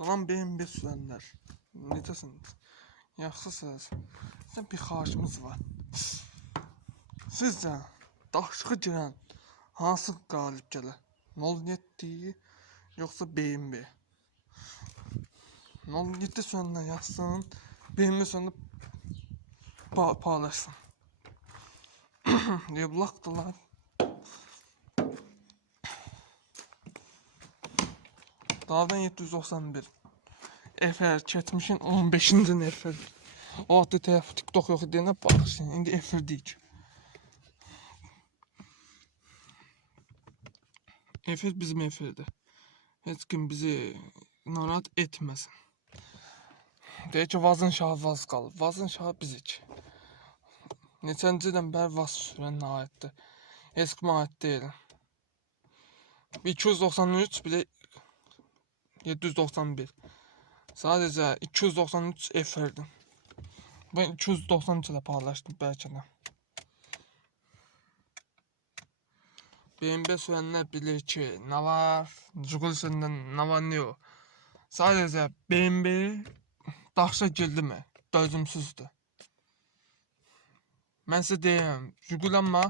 Salam BMB sürənlər. Necəsiniz? Yaxşısınız? Sizdən bir xahişimiz var. Sizcə daşqı girən hansı qalib gələr? 07 yoxsa BMB? 07 sürənlər yazsın, BMB sürənlər paylaşsın. Yeblaqdılar. Dağdan 791. Efer keçmişin 15-ci nefer. O vaxtda TikTok yox idi, nə baxışın. İndi efer deyik. Efer bizim eferdir. Heç kim bizi narahat etməsin. Deyək ki, Vazın Şahı vaz qalıb. Vazın Şahı bizik. Neçəncidən bəri vaz sürən aiddir. Heç kimə aid deyil. 293 bir də 791. Sadəcə 293 eferdim. Ben 293 ilə paylaşdım bəlkə də. BMB sürənlər bilir ki, nə var? Jiguli sürəndən nə var, nə yox. Sadəcə BMB daşa girdi mi? Dözümsüzdür. Mən sizə deyəm, Jigulanma.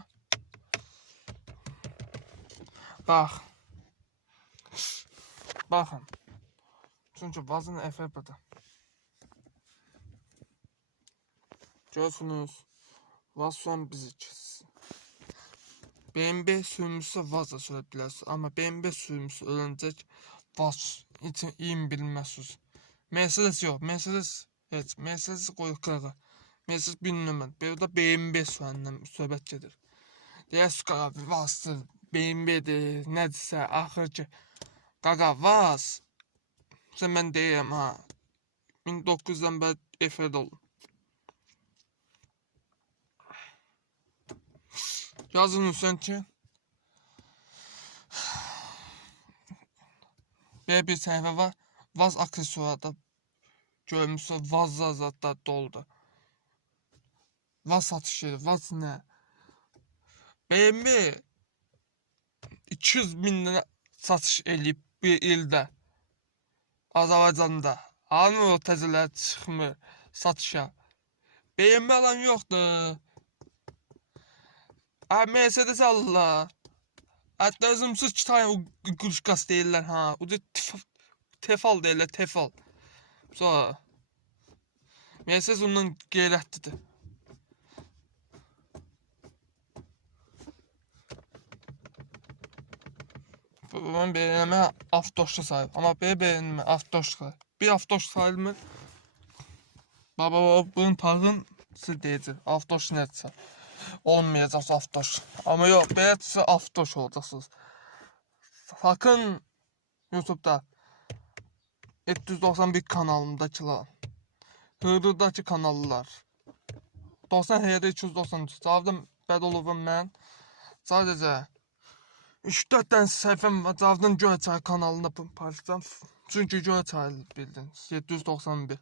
Bax. Baxın. Çünki Vazın efer burada. Görürsünüz. Vaz sürən bizik. BMB sürmüşsə Vaz da sürə bilərsiniz. Amma BMB sürmüşsə öləncək Vaz için iyi bilməzsiniz. Mercedes yox. Mercedes heç. Mercedes qoyuq qırağa. Mercedes bilməm. Burada BMB sürəndən söhbət gedir. Deyərsiniz qaqa Vazdır, BMB'dir, nədirsə, axır ki qaqa Vaz. Sən mən deyirəm ha. 1900'dan bəri efirdə olun. Yazın Hüseyin ki belə bir səhifə var. Vaz aksesuarda görmüşsə Vaz zatlar doldu. Vaz satış yeri. Vaz nə? BMW 200.000 lira satış eləyib bir ildə. Azərbaycanda. Hanı o təzələr çıxmır satışa. BMW alan yoxdur. Mercedes alırlar. Hətta özümsüz 2 tane quşqas deyirlər ha. O da tefal deyirlər, tefal. Sonra Mercedes ondan qeyrətlidir. Ben beğenme avtoşlu sahip ama beğenme avtoşlu. Bir avtoşlu sahip baba bunun parın siz deyəcək. Avtoş nədirsə. Olmayacaq avtoş. Ama yok beğenirsə avtoş olacaksınız. Sakın YouTube'da 791 kanalımdakiler. Hırdırdaki kanallar. 90 həyədə 293. Cavabım Bədoluvum mən. Sadəcə 3-4 tane səhifəm var. Cavabdan Göyçay kanalında paylaşacağım. Çünki Göyçay bildiniz. 791.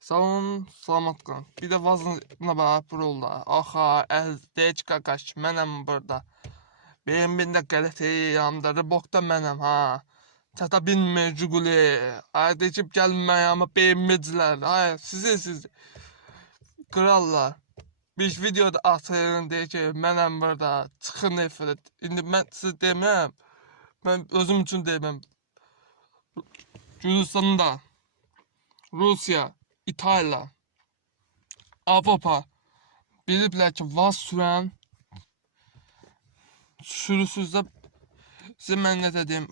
Sağ olun, salamat qalın. Bir də Vazınla bərabər oldular. Axa, deyək qaqaş, mənəm burada. BMB'ndə qələt yanımda, Ribokda mənəm ha. Çata bilmir Jiguli. Ay deyib gəlməyə amma BMB'cilər. Ay siz krallar. Bir videoda atırın deyək ki, mənəm burada, çıxın efirət. İndi mən siz deməm, mən özüm üçün deməm. Gürcistan'da, Rusya, İtalya, Avropa biliblər ki, Vaz sürən sürüsüzdə sizə mən nə deyim,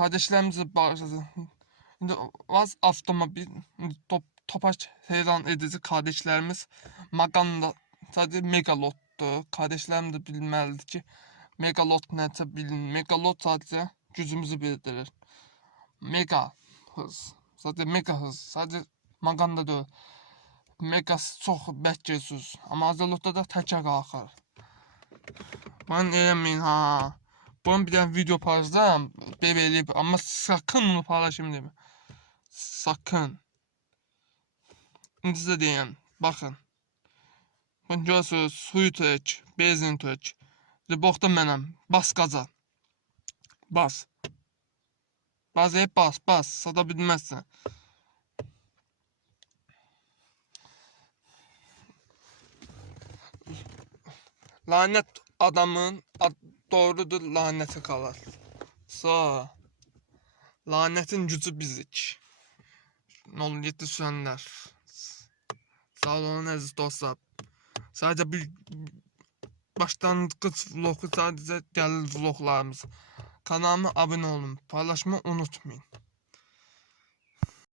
kardeşlərimizi bağışlasın. İndi Vaz avtomobil, Topaç heyran edici kardeşlerimiz Maganda sadece Megalot'tu. Kardeşlerim de bilməlidir ki Megalot nəsə bilin. Megalot sadece gücümüzü bildirir. Mega hız. Sadece mega hız. Sadece Maganda deyil. Megası çox bəkcəsiz. Amma Azalot'da da təkər qalxır. Mən eləməyin ha. Bunun bir dənə video paylaşacağım. Bebeyliyib. Amma sakın bunu paylaşayım demə. Sakın. İndi sizə deyəm, baxın. Ben görürsünüz, suyu tök, benzin tök. Ribokda mənəm, bas qaza. Bas. Bazaya bas, sata bilmezsən. Lanet adamın doğrudur, laneti qalar. Lanetin gücü bizik. 07 sönlər. Sağ olun əziz dostlar. Sadəcə bir başlanğıc vlogu, sadəcə gəlir vloglarımız. Kanalıma abunə olun, paylaşmayı unutmayın.